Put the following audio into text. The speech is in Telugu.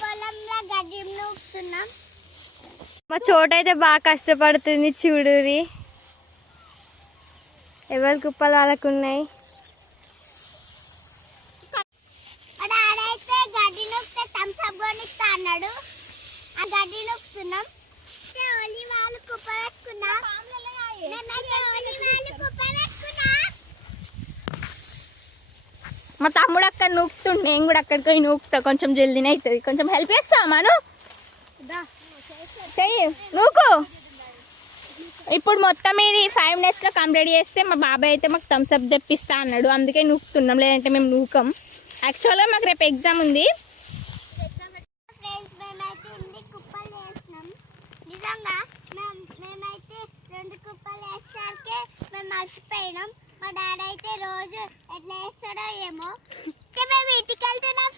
పొలంలో గడ్డి నూకుతున్నాం. మా చోట అయితే బాగా కష్టపడుతుంది చూడురి. ఎవరి కుప్పలు వాళ్ళకు ఉన్నాయి. ఆడైతే గడ్డి నూకితే థమ్స్అప్ కొనిస్తా అన్నాడు. ఆ గడ్డి నూకుతున్నాం. ఓలి వాళ్ళు కుప్ప పెట్టుకున్నాం. మా తమ్ముడు అక్కడ నూకుతుండే, నేను కూడా అక్కడికి పోయి నూకుతా. కొంచెం జల్దీనే అవుతుంది. కొంచెం హెల్ప్ చేస్తా మనం చెయ్యి నూకు. ఇప్పుడు మొత్తం ఇది 5 minutesలో కంప్లీట్ చేస్తే మా బాబాయ్ అయితే మాకు థమ్స్అప్ తెప్పిస్తా అన్నాడు. అందుకే నూకుతున్నాం, లేదంటే మేము నూకం. యాక్చువల్గా మాకు రేపు ఎగ్జామ్ ఉంది. నిజంగా మేమైతే 2 కుప్పలు వేసరికి మేము మర్చిపోయినాం. మా డాడీ అయితే రోజు ఎట్లా వేస్తాడో ఏమో. మేము ఇంటికి వెళ్తున్నాం